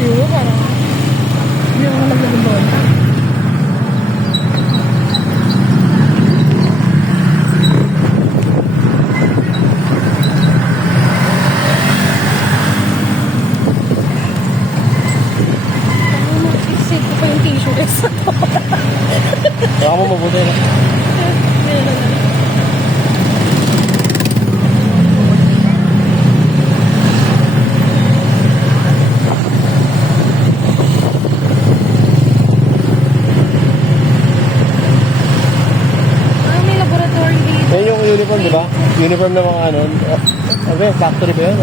Yung parang yung nalagyan doon. Isip ko pa yung tissue sa to. Baka mo mabuti na. May laboratory dito. Yan yung uniform, di ba? Uniform ng mga ano. Ano yun? Factory ba yun?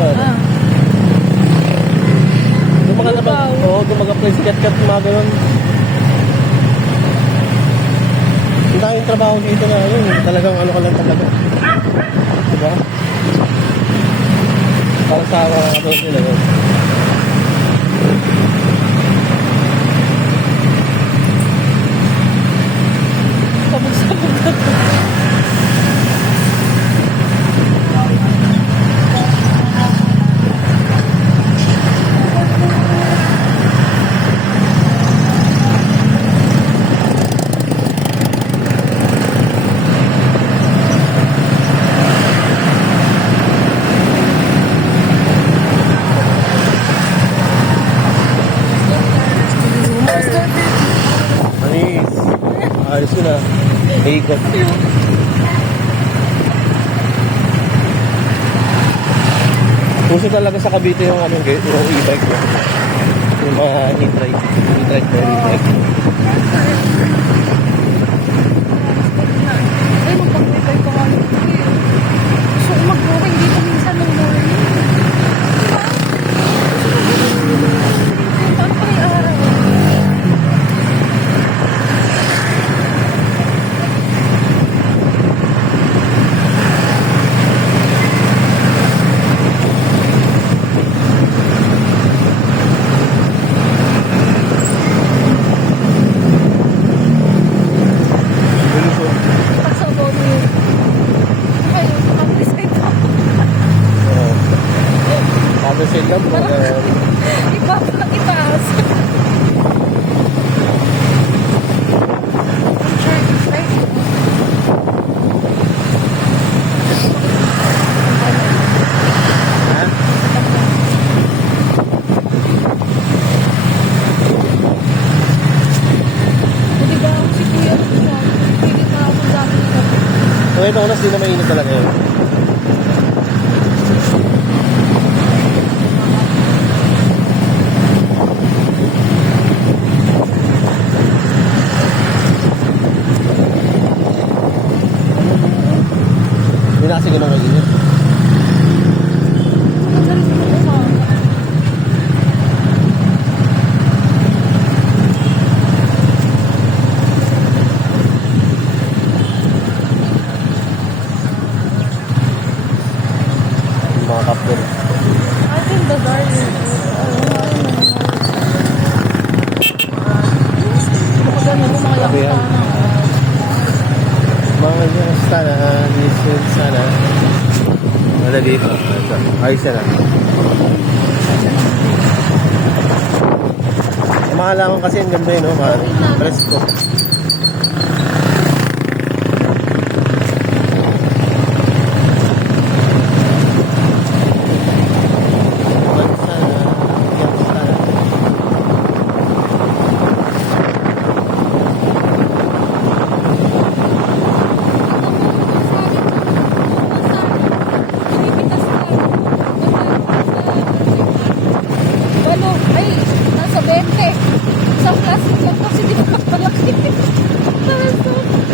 Gumaga naman. Oo, gumaga-apply si Kat-Kat, mga ganun. Hindi na yung trabaho dito na ano, talagang ano ka lang talaga. Diba? Para sa mga katulad nila yun. Pabog-sabog na to. Ayos yun ah. Ikot. Puso talaga sa Cavite yung ano, yung e-bike mo. Yung mga e-trike. E-trike na e-bike. Ay, magpapitay ko nga. Gusto ko mag-walking dito minsan ng morning. Paano pa yung araw? Sila mo. Itaas. So ito oras din na mainit talaga yun. Hindi na kasi ganun mag-init. Mga kapil. Atin bazaar yun. Kapag mo mga yakta na. Mga sana, listen sana. Wala dito. Ayos na. Mahalangan kasi ang ganda yun, no? Presko. Nasa 20. Isang plastic lang kasi di ba kapalaki.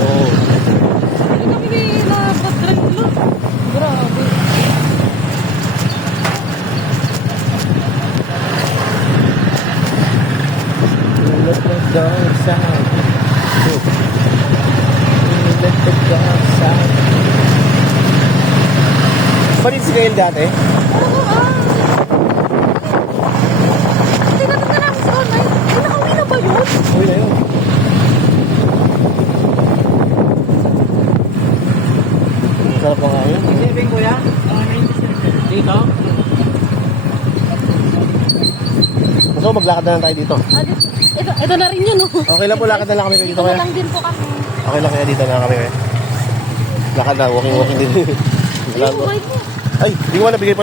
Oo. Hindi kami nakapag-drive lang. Grabe. Let the dogs out. Let the dogs out. Palit si Gail dati? Oo, tinatanong na namin sa online. Ay, nakauwi na ba yun? Uy na yun. Sarap pa nga yun. Isipin kuya, dito. So, maglakad na lang tayo dito. Ito na rin yun, no? Okay lang po, lakad na lang kami dito Dito na kaya. lang din po kami. Okay lang kaya dito na kami kaya. Lakad na, walking din. Ay, oh my God. Ay, hindi ko na nabigay pala.